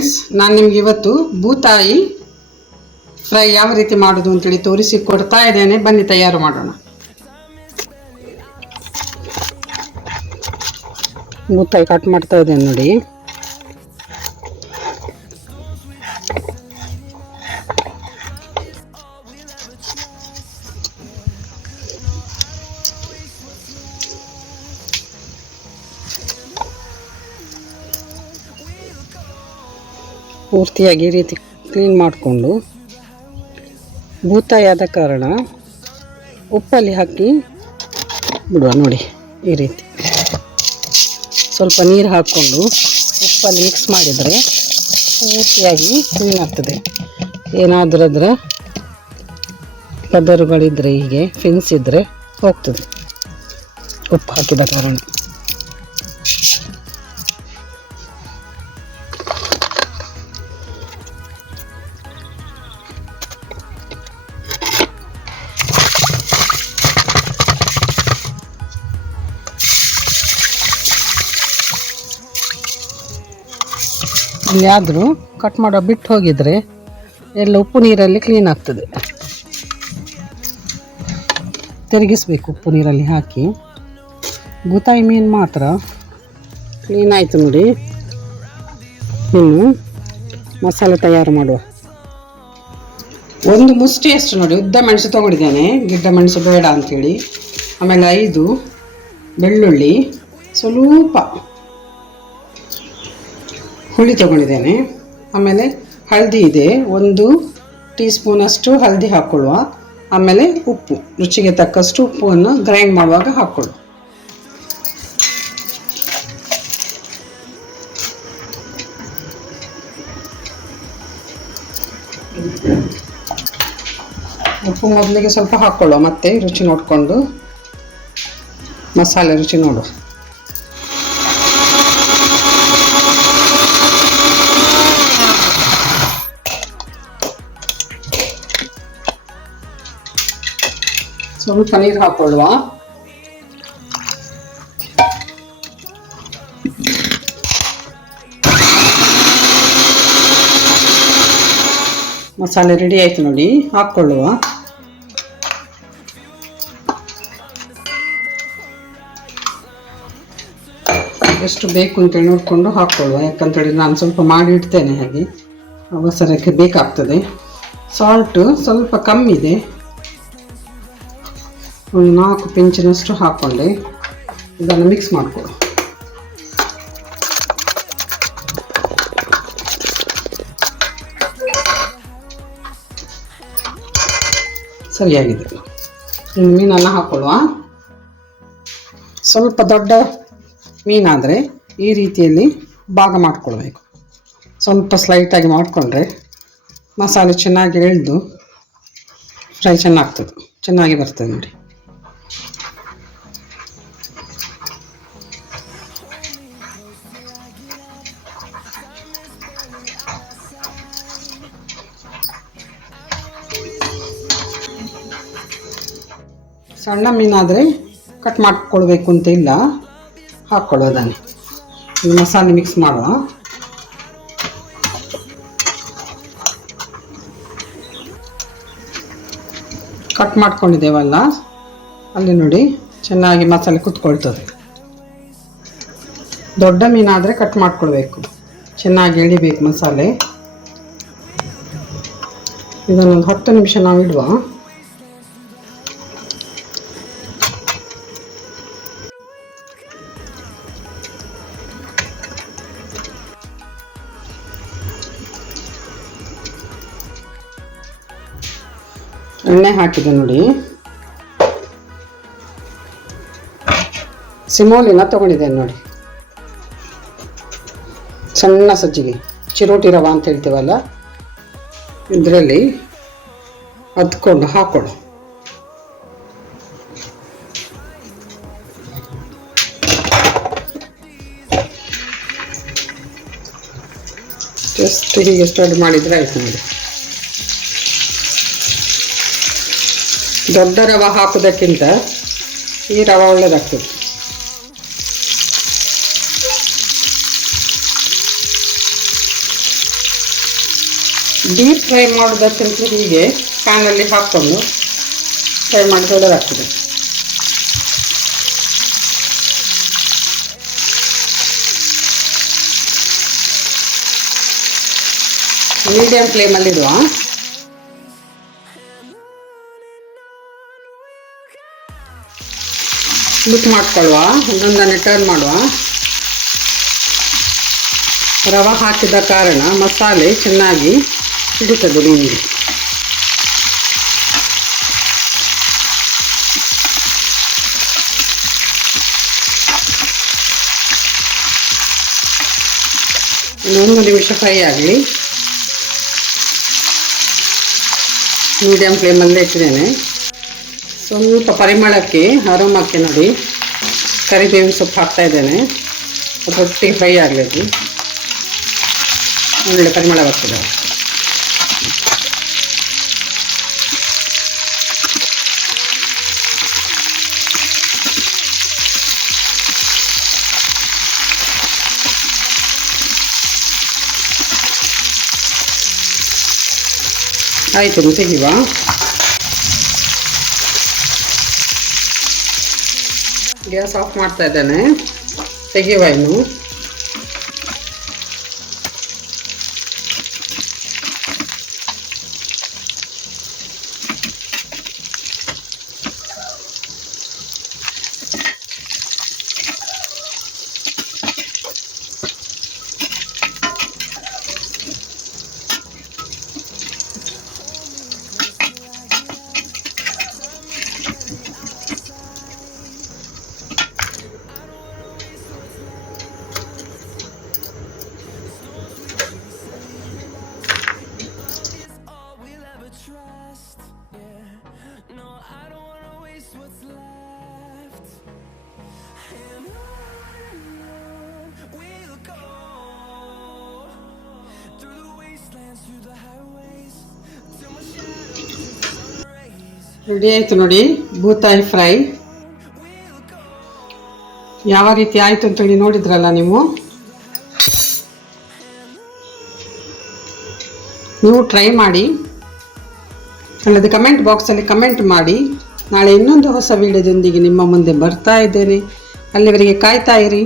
Friends, ನಾನು ನಿಮ್ಗೆ ಇವತ್ತು ಬೂತಾಯಿ ಫ್ರೈ ಯಾವ ರೀತಿ ಮಾಡೋದು ಅಂತೇಳಿ ತೋರಿಸಿ ಕೊಡ್ತಾ ಇದ್ದೇನೆ. ಬನ್ನಿ ತಯಾರು ಮಾಡೋಣ. ಬೂತಾಯಿ ಕಟ್ ಮಾಡ್ತಾ ಇದ್ದೇನೆ ನೋಡಿ. ಪೂರ್ತಿಯಾಗಿ ಈ ರೀತಿ ಕ್ಲೀನ್ ಮಾಡಿಕೊಂಡು ಬೂತಾಯಿ ಆದ ಕಾರಣ ಉಪ್ಪಲ್ಲಿ ಹಾಕಿ ಬಿಡುವ. ನೋಡಿ ಈ ರೀತಿ ಸ್ವಲ್ಪ ನೀರು ಹಾಕ್ಕೊಂಡು ಉಪ್ಪಲ್ಲಿ ಮಿಕ್ಸ್ ಮಾಡಿದರೆ ಪೂರ್ತಿಯಾಗಿ ಕ್ಲೀನ್ ಆಗ್ತದೆ. ಏನಾದರೂ ಅದರ ಪದರುಗಳಿದ್ದರೆ, ಹೀಗೆ ಫಿನ್ಸ್ ಇದ್ದರೆ ಹೋಗ್ತದೆ ಉಪ್ಪು ಹಾಕಿದ ಕಾರಣ. ಎಲ್ಲಿಯಾದರೂ ಕಟ್ ಮಾಡೋ ಬಿಟ್ಟು ಹೋಗಿದರೆ ಎಲ್ಲ ಉಪ್ಪು ನೀರಲ್ಲಿ ಕ್ಲೀನ್ ಆಗ್ತದೆ. ತಿರುಗಿಸ್ಬೇಕು ಉಪ್ಪು ನೀರಲ್ಲಿ ಹಾಕಿ. ಬೂತಾಯಿ ಮೀನು ಮಾತ್ರ ಕ್ಲೀನ್ ಆಯಿತು ನೋಡಿ. ಇನ್ನು ಮಸಾಲೆ ತಯಾರು ಮಾಡುವ. ಒಂದು ಮುಷ್ಟಿಯಷ್ಟು ನೋಡಿ ಉದ್ದ ಮೆಣಸು ತೊಗೊಂಡಿದ್ದೇನೆ, ಗಿಡ್ಡ ಮೆಣಸು ಬೇಡ ಅಂಥೇಳಿ. ಆಮೇಲೆ 5 ಬೆಳ್ಳುಳ್ಳಿ, ಸ್ವಲ್ಪ ಹುಳಿ ತೊಗೊಂಡಿದ್ದೇನೆ. ಆಮೇಲೆ ಹಳದಿ ಇದೆ, 1 ಟೀ ಸ್ಪೂನಷ್ಟು ಹಳದಿ ಹಾಕ್ಕೊಳ್ಳುವ. ಆಮೇಲೆ ಉಪ್ಪು, ರುಚಿಗೆ ತಕ್ಕಷ್ಟು ಉಪ್ಪನ್ನು ಗ್ರೈಂಡ್ ಮಾಡುವಾಗ ಹಾಕ್ಕೊಳ್ಳುವ. ಉಪ್ಪು ಮೊದಲಿಗೆ ಸ್ವಲ್ಪ ಹಾಕ್ಕೊಳ್ಳುವ, ಮತ್ತೆ ರುಚಿ ನೋಡಿಕೊಂಡು ಮಸಾಲೆ ರುಚಿ ನೋಡುವ. ಸ್ವಲ್ಪ ನೀರು ಹಾಕೊಳ್ಳುವ. ಮಸಾಲೆ ರೆಡಿ ಆಯ್ತು ನೋಡಿ, ಹಾಕ್ಕೊಳ್ಳುವ. ಎಷ್ಟು ಬೇಕು ಅಂತೇಳಿ ನೋಡಿಕೊಂಡು ಹಾಕ್ಕೊಳ್ಳುವ. ಯಾಕಂತೇಳಿ ನಾನು ಸ್ವಲ್ಪ ಮಾಡಿ ಇಡ್ತೇನೆ, ಹಾಗೆ ಅವಸರಕ್ಕೆ ಬೇಕಾಗ್ತದೆ. ಸಾಲ್ಟು ಸ್ವಲ್ಪ ಕಮ್ಮಿ ಇದೆ, ಒಂದು 4 ಪಿಂಚಿನಷ್ಟು ಹಾಕ್ಕೊಂಡೆ. ಇದನ್ನು ಮಿಕ್ಸ್ ಮಾಡಿಕೊಡು. ಸರಿಯಾಗಿದೆ. ಇನ್ನು ಮೀನನ್ನು ಹಾಕ್ಕೊಳ್ಳುವ. ಸ್ವಲ್ಪ ದೊಡ್ಡ ಮೀನಾದರೆ ಈ ರೀತಿಯಲ್ಲಿ ಭಾಗ ಮಾಡಿಕೊಳ್ಬೇಕು. ಸ್ವಲ್ಪ ಸ್ಲೈಟಾಗಿ ಮಾಡಿಕೊಂಡ್ರೆ ಮಸಾಲೆ ಚೆನ್ನಾಗಿ ಎಳೆದು ಫ್ರೈ ಚೆನ್ನಾಗಿ ಬರ್ತದೆ ನೋಡಿ. ಸಣ್ಣ ಮೀನಾದರೆ ಕಟ್ ಮಾಡಿಕೊಳ್ಬೇಕು ಅಂತ ಇಲ್ಲ, ಹಾಕ್ಕೊಳ್ಳೋದನ್ನು. ಈ ಮಸಾಲೆ ಮಿಕ್ಸ್ ಮಾಡುವ. ಕಟ್ ಮಾಡ್ಕೊಂಡಿದ್ದೇವಲ್ಲ, ಅಲ್ಲಿ ನೋಡಿ ಚೆನ್ನಾಗಿ ಮಸಾಲೆ ಕುತ್ಕೊಳ್ತದೆ. ದೊಡ್ಡ ಮೀನಾದರೆ ಕಟ್ ಮಾಡ್ಕೊಳ್ಬೇಕು, ಚೆನ್ನಾಗಿ ಎಳಿಬೇಕು ಮಸಾಲೆ. ಇದನ್ನೊಂದು 10 ನಿಮಿಷ ನಾವು ಇಡುವ. ಎಣ್ಣೆ ಹಾಕಿದೆ ನೋಡಿ. ಸಿಮೋಲಿನ ತೊಗೊಂಡಿದ್ದೇನೆ ನೋಡಿ. ಸಣ್ಣ ಸಜ್ಜಿಗೆ, ಚಿರೋಟಿ ರವ ಅಂತ ಹೇಳ್ತೀವಲ್ಲ, ಇದರಲ್ಲಿ ಅದ್ಕೊಂಡು ಹಾಕ್ಕೊಳ್ಳು. ಜಸ್ಟ್ ಹೀಗೆ ಸ್ಟಡ್ ಮಾಡಿದರೆ ಆಯ್ತು ನೋಡಿ. ದೊಡ್ಡ ರವೆ ಹಾಕೋದಕ್ಕಿಂತ ಈ ರವೆ ಒಳ್ಳೆಯದಾಗ್ತದೆ. ಡೀಪ್ ಫ್ರೈ ಮಾಡೋದಕ್ಕಿಂತ ಹೀಗೆ ಪ್ಯಾನಲ್ಲಿ ಹಾಕ್ಕೊಂಡು ಫ್ರೈ ಮಾಡಿದ್ರೆ ಒಳ್ಳೆಯದಾಗ್ತದೆ. ಮೀಡಿಯಂ ಫ್ಲೇಮಲ್ಲಿಡುವ. ಮಿಕ್ಸ್ ಮಾಡ್ಕೊಳ್ಳುವ. ಒಂದೊಂದನ್ನೇ ಟರ್ನ್ ಮಾಡುವ. ರವೆ ಹಾಕಿದ ಕಾರಣ ಮಸಾಲೆ ಚೆನ್ನಾಗಿ ಹಿಡಿತದೆ ಮೀನಿಗೆ. ಒಂದು ನಿಮಿಷ ಫ್ರೈ ಆಗಲಿ. ಮೀಡಿಯಂ ಫ್ಲೇಮಲ್ಲೇ ಇಟ್ಟಿದ್ದೇನೆ. ಸ್ವಲ್ಪ ಪರಿಮಳಕ್ಕೆ ಅರೋಮಕ್ಕೆ ನೋಡಿ ಕರಿಬೇವಿನ ಸೊಪ್ಪು ಹಾಕ್ತಾ ಇದ್ದೇನೆ. ಒಟ್ಟಿಗೆ ಫ್ರೈ ಆಗಲಿ. ಒಳ್ಳೆ ಪರಿಮಳ ಬರ್ತದೆ. ಆಯಿತು, ತೆಗಿವ. ಗ್ಯಾಸ್ ಆಫ್ ಮಾಡ್ತಾ ಇದ್ದೇನೆ. ತೆಗಿಯುವ ಇನ್ನು. ರೆಡಿ ಆಯಿತು ನೋಡಿ ಬೂತಾಯಿ ಫ್ರೈ. ಯಾವ ರೀತಿ ಆಯಿತು ಅಂತೇಳಿ ನೋಡಿದ್ರಲ್ಲ ನೀವು ಟ್ರೈ ಮಾಡಿ. ಅಲ್ಲದೆ ಕಮೆಂಟ್ ಬಾಕ್ಸಲ್ಲಿ ಕಮೆಂಟ್ ಮಾಡಿ. ನಾಳೆ ಇನ್ನೊಂದು ಹೊಸ ವಿಡಿಯೋದೊಂದಿಗೆ ನಿಮ್ಮ ಮುಂದೆ ಬರ್ತಾ ಇದ್ದೇನೆ. ಅಲ್ಲಿವರೆಗೆ ಕಾಯ್ತಾ ಇರಿ.